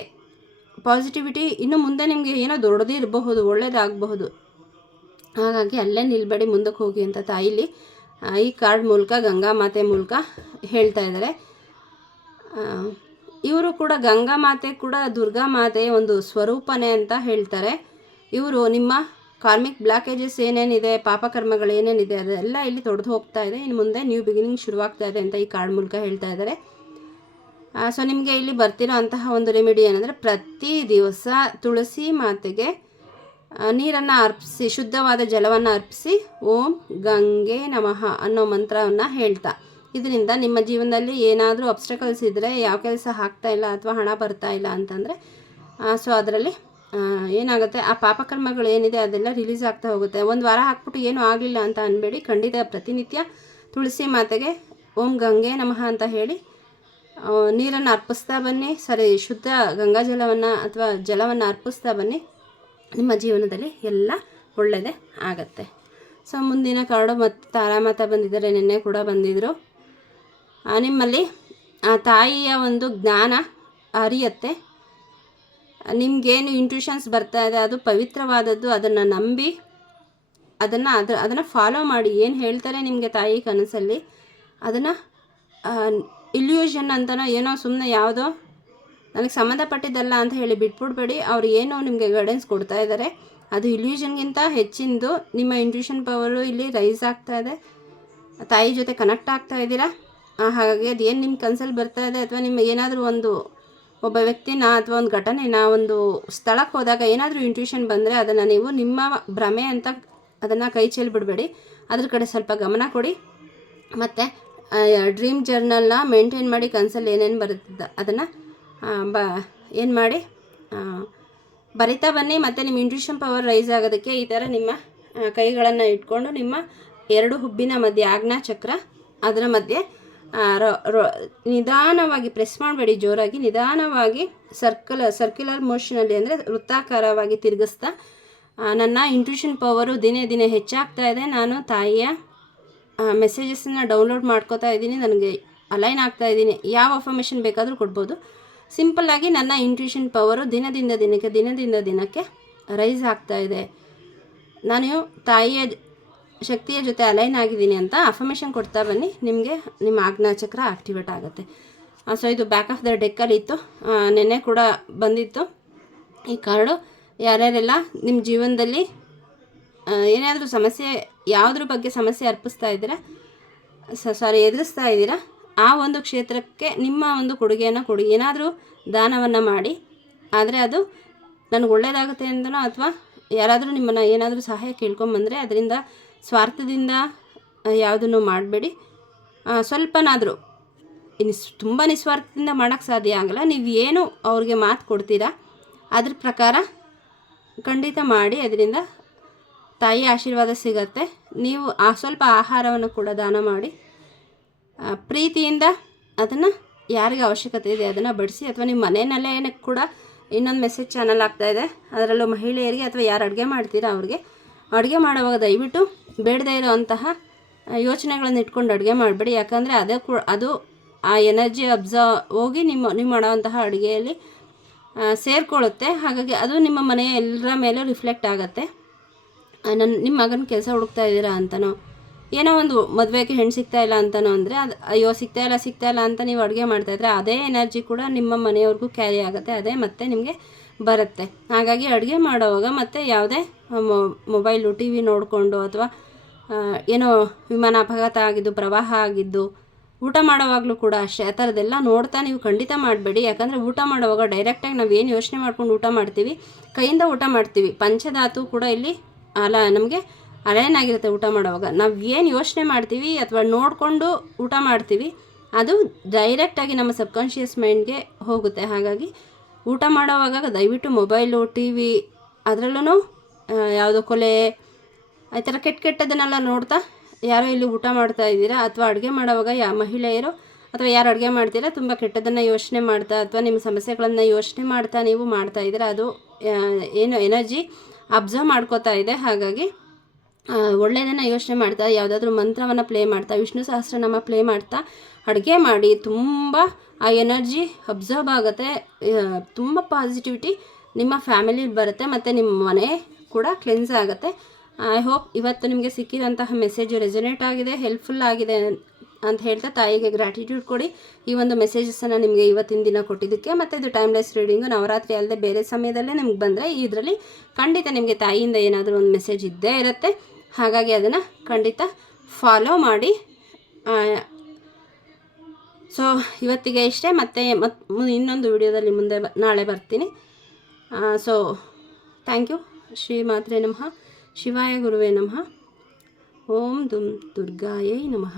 ಪಾಸಿಟಿವಿಟಿ ಇನ್ನು ಮುಂದೆ ನಿಮಗೆ ಏನೋ ದೊಡ್ಡದೇ ಇರಬಹುದು, ಒಳ್ಳೇದಾಗಬಹುದು. ಹಾಗಾಗಿ ಅಲ್ಲೇ ನಿಲ್ಬೇಡಿ, ಮುಂದಕ್ಕೆ ಹೋಗಿ ಅಂತ ತಾಯಿಲಿ ಈ ಕಾರ್ಡ್ ಮೂಲಕ, ಗಂಗಾ ಮಾತೆ ಮೂಲಕ ಹೇಳ್ತಾ ಇದ್ದಾರೆ. ಇವರು ಕೂಡ ಗಂಗಾ ಮಾತೆ ಕೂಡ ದುರ್ಗಾ ಮಾತೆ ಒಂದು ಸ್ವರೂಪನೇ ಅಂತ ಹೇಳ್ತಾರೆ. ಇವರು ನಿಮ್ಮ ಕಾರ್ಮಿಕ್ ಬ್ಲಾಕೇಜಸ್ ಏನೇನಿದೆ, ಪಾಪಕರ್ಮಗಳು ಏನೇನಿದೆ, ಅದೆಲ್ಲ ಇಲ್ಲಿ ತೊಡೆದು ಹೋಗ್ತಾ ಇದೆ. ಇನ್ನು ಮುಂದೆ ನ್ಯೂ ಬಿಗಿನಿಂಗ್ ಶುರುವಾಗ್ತಾ ಇದೆ ಅಂತ ಈ ಕಾರ್ಡ್ ಮೂಲಕ ಹೇಳ್ತಾ ಇದ್ದಾರೆ. ಸೊ ನಿಮಗೆ ಇಲ್ಲಿ ಬರ್ತಿರೋ ಅಂತಹ ಒಂದು ರೆಮಿಡಿ ಏನಂದರೆ ಪ್ರತಿ ದಿವಸ ತುಳಸಿ ಮಾತೆಗೆ ನೀರನ್ನು ಅರ್ಪಿಸಿ, ಶುದ್ಧವಾದ ಜಲವನ್ನು ಅರ್ಪಿಸಿ ಓಂ ಗಂಗೆ ನಮಃ ಅನ್ನೋ ಮಂತ್ರವನ್ನು ಹೇಳ್ತಾ. ಇದರಿಂದ ನಿಮ್ಮ ಜೀವನದಲ್ಲಿ ಏನಾದರೂ ಅಬ್ಸ್ಟಕಲ್ಸ್ ಇದ್ದರೆ ಯಾವ ಕೆಲಸ ಆಗ್ತಾ ಇಲ್ಲ ಅಥವಾ ಹಣ ಬರ್ತಾ ಇಲ್ಲ ಅಂತಂದರೆ ಸೊ ಅದರಲ್ಲಿ ಏನಾಗುತ್ತೆ? ಆ ಪಾಪಕರ್ಮಗಳು ಏನಿದೆ ಅದೆಲ್ಲ ರಿಲೀಸ್ ಆಗ್ತಾ ಹೋಗುತ್ತೆ. ಒಂದು ವಾರ ಹಾಕ್ಬಿಟ್ಟು ಏನೂ ಆಗಲಿಲ್ಲ ಅಂತ ಅನ್ಬೇಡಿ. ಖಂಡಿತ ಪ್ರತಿನಿತ್ಯ ತುಳಸಿ ಮಾತೆಗೆ ಓಂ ಗಂಗೆ ನಮಃ ಅಂತ ಹೇಳಿ ನೀರನ್ನು ಅರ್ಪಿಸ್ತಾ ಬನ್ನಿ. ಸರಿ, ಶುದ್ಧ ಗಂಗಾಜಲವನ್ನು ಅಥವಾ ಜಲವನ್ನು ಅರ್ಪಿಸ್ತಾ ಬನ್ನಿ. ನಿಮ್ಮ ಜೀವನದಲ್ಲಿ ಎಲ್ಲ ಒಳ್ಳೆಯದೇ ಆಗತ್ತೆ. ಸೊ, ಮುಂದಿನ ಕಾರ್ಡು ಮತ್ತು ತಾರಾಮಾತ ಬಂದಿದ್ದಾರೆ. ನಿನ್ನೆ ಕೂಡ ಬಂದಿದ್ದರು ನಿಮ್ಮಲ್ಲಿ ಆ ತಾಯಿಯ ಒಂದು ಜ್ಞಾನ ಅರಿಯತ್ತೆ. ನಿಮಗೇನು ಇಂಟ್ಯೂಷನ್ಸ್ ಬರ್ತಾ ಇದೆ, ಅದು ಪವಿತ್ರವಾದದ್ದು, ಅದನ್ನು ನಂಬಿ, ಅದನ್ನು ಅದು, ಅದನ್ನು ಫಾಲೋ ಮಾಡಿ. ಏನು ಹೇಳ್ತಾರೆ ನಿಮಗೆ ತಾಯಿ ಕನಸಲ್ಲಿ? ಅದನ್ನು ಇಲ್ಯೂಷನ್ ಅಂತನೋ ಏನೋ ಸುಮ್ಮನೆ ಯಾವುದೋ, ನನಗೆ ಸಂಬಂಧಪಟ್ಟಿದ್ದಲ್ಲ ಅಂತ ಹೇಳಿ ಬಿಟ್ಬಿಡ್ಬೇಡಿ. ಅವ್ರು ಏನೋ ನಿಮಗೆ ಗೈಡೆನ್ಸ್ ಕೊಡ್ತಾ ಇದ್ದಾರೆ ಅದು ಇಲ್ಯೂಷನ್ಗಿಂತ ಹೆಚ್ಚಿಂದು ನಿಮ್ಮ ಇಂಟ್ಯೂಷನ್ ಪವರು ಇಲ್ಲಿ ರೈಸ್ ಆಗ್ತಾ ಇದೆ. ತಾಯಿ ಜೊತೆ ಕನೆಕ್ಟ್ ಆಗ್ತಾ ಇದ್ದೀರಾ? ಹಾಗಾಗಿ ಅದು ಏನು ನಿಮ್ಮ ಕನಸಲ್ಲಿ ಬರ್ತಾ ಇದೆ? ಅಥವಾ ನಿಮ್ಮ ಏನಾದರೂ ಒಂದು ಒಬ್ಬ ವ್ಯಕ್ತಿನ ಅಥವಾ ಒಂದು ಘಟನೆನ ಒಂದು ಸ್ಥಳಕ್ಕೆ ಹೋದಾಗ ಏನಾದರೂ ಇಂಟ್ಯೂಷನ್ ಬಂದರೆ ಅದನ್ನು ನೀವು ನಿಮ್ಮ ಭ್ರಮೆ ಅಂತ ಅದನ್ನು ಕೈ ಚೆಲ್ಲಿ ಬಿಡಬೇಡಿ. ಅದ್ರ ಕಡೆ ಸ್ವಲ್ಪ ಗಮನ ಕೊಡಿ. ಮತ್ತು ಡ್ರೀಮ್ ಜರ್ನಲ್ನ ಮೇಂಟೈನ್ ಮಾಡಿ ಕನಸಲ್ಲಿ ಏನೇನು ಬರುತ್ತೆ ಅದನ್ನು ಬ, ಏನು ಮಾಡಿ ಬರಿತಾ ಬನ್ನಿ. ಮತ್ತು ನಿಮ್ಮ ಇಂಟ್ಯೂಷನ್ ಪವರ್ ರೈಸ್ ಆಗೋದಕ್ಕೆ ಈ ಥರ ನಿಮ್ಮ ಕೈಗಳನ್ನು ಇಟ್ಕೊಂಡು ನಿಮ್ಮ ಎರಡು ಹುಬ್ಬಿನ ಮಧ್ಯೆ ಆಜ್ಞಾ ಚಕ್ರ ಅದರ ಮಧ್ಯೆ ನಿಧಾನವಾಗಿ ಪ್ರೆಸ್ ಮಾಡಬೇಡಿ, ಜೋರಾಗಿ ನಿಧಾನವಾಗಿ ಸರ್ಕಲ್ ಸರ್ಕ್ಯುಲರ್ ಮೋಷನಲ್ಲಿ ಅಂದರೆ ವೃತ್ತಾಕಾರವಾಗಿ ತಿರುಗಿಸ್ತಾ ನನ್ನ ಇಂಟ್ಯೂಷನ್ ಪವರು ದಿನೇ ದಿನೇ ಹೆಚ್ಚಾಗ್ತಾ ಇದೆ. ನಾನು ತಾಯಿಯ ಮೆಸೇಜಸ್ಸನ್ನು ಡೌನ್ಲೋಡ್ ಮಾಡ್ಕೋತಾ ಇದ್ದೀನಿ. ನನಗೆ ಅಲೈನ್ ಆಗ್ತಾ ಇದ್ದೀನಿ. ಯಾವ ಅಫರ್ಮೇಷನ್ ಬೇಕಾದರೂ ಕೊಡ್ಬೋದು. ಸಿಂಪಲ್ಲಾಗಿ ನನ್ನ ಇಂಟ್ಯೂಷನ್ ಪವರು ದಿನದಿಂದ ದಿನಕ್ಕೆ ದಿನದಿಂದ ದಿನಕ್ಕೆ ರೈಸ್ ಆಗ್ತಾ ಇದೆ. ನಾನು ತಾಯಿಯ ಶಕ್ತಿಯ ಜೊತೆ ಅಲೈನ್ ಆಗಿದ್ದೀನಿ ಅಂತ ಅಫರ್ಮೇಷನ್ ಕೊಡ್ತಾ ಬನ್ನಿ. ನಿಮಗೆ ನಿಮ್ಮ ಆಜ್ಞಾಚಕ್ರ ಆಕ್ಟಿವೇಟ್ ಆಗುತ್ತೆ. ಸೊ ಇದು ಬ್ಯಾಕ್ ಆಫ್ ದ ಡೆಕ್ಕಲ್ಲಿ ಇತ್ತು. ನೆನ್ನೆ ಕೂಡ ಬಂದಿತ್ತು. ಈ ಕಾರ್ಡು ಯಾರ್ಯಾರೆಲ್ಲ ನಿಮ್ಮ ಜೀವನದಲ್ಲಿ ಏನಾದರೂ ಸಮಸ್ಯೆ, ಯಾವುದ್ರ ಬಗ್ಗೆ ಸಮಸ್ಯೆ ಅರ್ಪಿಸ್ತಾ ಇದ್ದೀರಾ ಸಾರಿ ಎದುರಿಸ್ತಾ ಇದ್ದೀರಾ, ಆ ಒಂದು ಕ್ಷೇತ್ರಕ್ಕೆ ನಿಮ್ಮ ಒಂದು ಕೊಡುಗೆಯನ್ನು ಕೊಡಿ. ಏನಾದರೂ ದಾನವನ್ನು ಮಾಡಿ. ಆದರೆ ಅದು ನನಗೆ ಒಳ್ಳೆಯದಾಗುತ್ತೆ ಅಂತಲೋ ಅಥವಾ ಯಾರಾದರೂ ನಿಮ್ಮನ್ನು ಏನಾದರೂ ಸಹಾಯ ಕೇಳ್ಕೊಂಬಂದರೆ, ಅದರಿಂದ ಸ್ವಾರ್ಥದಿಂದ ಯಾವುದನ್ನು ಮಾಡಬೇಡಿ. ಸ್ವಲ್ಪನಾದರೂ ನಿಸ್ ತುಂಬ ನಿಸ್ವಾರ್ಥದಿಂದ ಮಾಡೋಕ್ಕೆ ಸಾಧ್ಯ ಆಗಲ್ಲ. ನೀವು ಏನು ಅವ್ರಿಗೆ ಮಾತು ಕೊಡ್ತೀರಾ, ಅದ್ರ ಪ್ರಕಾರ ಖಂಡಿತ ಮಾಡಿ, ಅದರಿಂದ ತಾಯಿ ಆಶೀರ್ವಾದ ಸಿಗತ್ತೆ. ನೀವು ಆ, ಸ್ವಲ್ಪ ಆಹಾರವನ್ನು ಕೂಡ ದಾನ ಮಾಡಿ ಪ್ರೀತಿಯಿಂದ ಅದನ್ನು ಯಾರಿಗೆ ಅವಶ್ಯಕತೆ ಇದೆ ಅದನ್ನು ಬಡಿಸಿ, ಅಥವಾ ನಿಮ್ಮ ಮನೆಯಲ್ಲೇ ಕೂಡ ಇನ್ನೊಂದು ಮೆಸೇಜ್ ಚಾನಲ್ ಆಗ್ತಾಯಿದೆ ಅದರಲ್ಲೂ ಮಹಿಳೆಯರಿಗೆ ಅಥವಾ ಯಾರು ಅಡುಗೆ ಮಾಡ್ತೀರಾ ಅವ್ರಿಗೆ, ಅಡುಗೆ ಮಾಡುವಾಗ ದಯವಿಟ್ಟು ಬೇಡದೇ ಇರೋವಂತಹ ಯೋಚನೆಗಳನ್ನು ಇಟ್ಕೊಂಡು ಅಡುಗೆ ಮಾಡಬೇಡಿ. ಯಾಕಂದರೆ ಅದೇ ಕೂಡ ಅದು ಆ ಎನರ್ಜಿ ಅಬ್ಸರ್ವ್ ಹೋಗಿ ನಿಮ್ಮ, ನೀವು ಮಾಡೋವಂತಹ ಅಡುಗೆಯಲ್ಲಿ ಸೇರಿಕೊಳ್ಳುತ್ತೆ. ಹಾಗಾಗಿ ಅದು ನಿಮ್ಮ ಮನೆಯ ಎಲ್ಲರ ಮೇಲೂ ರಿಫ್ಲೆಕ್ಟ್ ಆಗುತ್ತೆ. ನನ್ನ ನಿಮ್ಮ ಮಗನ ಕೆಲಸ ಹುಡುಕ್ತಾ ಇದ್ದೀರಾ ಅಂತನೋ, ಏನೋ ಒಂದು ಮದುವೆಗೆ ಹೆಣ್ಣು ಸಿಗ್ತಾ ಇಲ್ಲ ಅಂತನೋ ಅಂದರೆ ಅದು ಅಯ್ಯೋ, ಸಿಗ್ತಾ ಇಲ್ಲ ಸಿಗ್ತಾ ಇಲ್ಲ ಅಂತ ನೀವು ಅಡುಗೆ ಮಾಡ್ತಾಯಿದ್ರೆ ಅದೇ ಎನರ್ಜಿ ಕೂಡ ನಿಮ್ಮ ಮನೆಯವ್ರಿಗೂ ಕ್ಯಾರಿ ಆಗುತ್ತೆ. ಅದೇ ಮತ್ತೆ ನಿಮಗೆ ಬರುತ್ತೆ. ಹಾಗಾಗಿ ಅಡುಗೆ ಮಾಡೋವಾಗ ಮತ್ತೆ ಯಾವುದೇ ಮೊಬೈಲು, ಟಿ ವಿ ನೋಡಿಕೊಂಡು ಅಥವಾ ಏನೋ ವಿಮಾನ ಅಪಘಾತ ಆಗಿದ್ದು, ಪ್ರವಾಹ ಆಗಿದ್ದು, ಊಟ ಮಾಡೋವಾಗಲೂ ಕೂಡ ಅಷ್ಟೇ. ಆ ಥರದ್ದೆಲ್ಲ ನೋಡ್ತಾ ನೀವು ಖಂಡಿತ ಮಾಡಬೇಡಿ. ಯಾಕಂದರೆ ಊಟ ಮಾಡುವಾಗ ಡೈರೆಕ್ಟಾಗಿ ನಾವು ಏನು ಯೋಚನೆ ಮಾಡ್ಕೊಂಡು ಊಟ ಮಾಡ್ತೀವಿ. ಕೈಯಿಂದ ಊಟ ಮಾಡ್ತೀವಿ. ಪಂಚಧಾತು ಕೂಡ ಇಲ್ಲಿ ಅಲ, ನಮಗೆ ಅಲೈನ್ ಆಗಿರುತ್ತೆ ಊಟ ಮಾಡುವಾಗ. ನಾವು ಏನು ಯೋಚನೆ ಮಾಡ್ತೀವಿ ಅಥವಾ ನೋಡಿಕೊಂಡು ಊಟ ಮಾಡ್ತೀವಿ, ಅದು ಡೈರೆಕ್ಟಾಗಿ ನಮ್ಮ ಸಬ್ಕಾನ್ಷಿಯಸ್ ಮೈಂಡ್ಗೆ ಹೋಗುತ್ತೆ. ಹಾಗಾಗಿ ಊಟ ಮಾಡೋವಾಗ ದಯವಿಟ್ಟು ಮೊಬೈಲು ಟಿ ವಿ ಅದರಲ್ಲೂ ಯಾವುದೋ ಕೊಲೆ ಆ ಥರ ಕೆಟ್ಟ ಕೆಟ್ಟದನ್ನೆಲ್ಲ ನೋಡ್ತಾ ಯಾರೋ ಇಲ್ಲಿ ಊಟ ಮಾಡ್ತಾ ಇದ್ದೀರಾ ಅಥವಾ ಅಡುಗೆ ಮಾಡೋವಾಗ ಯಾ ಮಹಿಳೆಯರು ಅಥವಾ ಯಾರು ಅಡುಗೆ ಮಾಡ್ತೀರಾ ತುಂಬ ಕೆಟ್ಟದನ್ನು ಯೋಚನೆ ಮಾಡ್ತಾ ಅಥವಾ ನಿಮ್ಮ ಸಮಸ್ಯೆಗಳನ್ನು ಯೋಚನೆ ಮಾಡ್ತಾ ನೀವು ಮಾಡ್ತಾ ಇದ್ದೀರಾ, ಅದು ಏನು ಎನರ್ಜಿ ಅಬ್ಸರ್ವ್ ಮಾಡ್ಕೋತಾ ಇದೆ. ಹಾಗಾಗಿ ಒಳ್ಳೆಯದನ್ನು ಯೋಚನೆ ಮಾಡ್ತಾ, ಯಾವುದಾದ್ರೂ ಮಂತ್ರವನ್ನು ಪ್ಲೇ ಮಾಡ್ತಾ, ವಿಷ್ಣು ಸಹಸ್ರನಾಮ ಪ್ಲೇ ಮಾಡ್ತಾ, ಅಡುಗೆ ಮಾಡಿ ತುಂಬ ಆ ಎನರ್ಜಿ ಅಬ್ಸರ್ವ್ ಆಗುತ್ತೆ. ತುಂಬ ಪಾಸಿಟಿವಿಟಿ ನಿಮ್ಮ ಫ್ಯಾಮಿಲಿ ಬರುತ್ತೆ, ಮತ್ತು ನಿಮ್ಮ ಮನೆ ಕೂಡ ಕ್ಲೆನ್ಸ್ ಆಗುತ್ತೆ. ಐ ಹೋಪ್ ಇವತ್ತು ನಿಮಗೆ ಸಿಕ್ಕಿದಂತಹ ಮೆಸೇಜು ರೆಸೊನೇಟ್ ಆಗಿದೆ ಹೆಲ್ಪ್ಫುಲ್ ಆಗಿದೆ ಅಂತ ಹೇಳ್ತಾ ತಾಯಿಗೆ ಗ್ರ್ಯಾಟಿಟ್ಯೂಡ್ ಕೊಡಿ. ಈ ಒಂದು ಮೆಸೇಜಸನ್ನು ನಿಮಗೆ ಇವತ್ತಿನ ದಿನ ಕೊಟ್ಟಿದ್ದಕ್ಕೆ ಮತ್ತು ಇದು ಟೈಮ್ಲೆಸ್ ರೀಡಿಂಗು ನವರಾತ್ರಿ ಅಲ್ಲದೆ ಬೇರೆ ಸಮಯದಲ್ಲೇ ನಿಮ್ಗೆ ಬಂದರೆ ಇದರಲ್ಲಿ ಖಂಡಿತ ನಿಮಗೆ ತಾಯಿಯಿಂದ ಏನಾದರೂ ಒಂದು ಮೆಸೇಜ್ ಇದ್ದೇ ಇರುತ್ತೆ. ಹಾಗಾಗಿ ಅದನ್ನು ಖಂಡಿತ ಫಾಲೋ ಮಾಡಿ. ಸೊ ಇವತ್ತಿಗೆ ಇಷ್ಟೇ, ಮತ್ತೆ ಮತ್ತು ಇನ್ನೊಂದು ವಿಡಿಯೋದಲ್ಲಿ ಮುಂದೆ ನಾಳೆ ಬರ್ತೀನಿ. ಸೊ ಥ್ಯಾಂಕ್ ಯು ಶ್ರೀ ಮಾತ್ರೆ ನಮಃ. ಶಿವಾಯ ಗುರುವೇ ನಮಃ ಓಂ ದುಂ ದುರ್ಗಾಯೈ ನಮಃ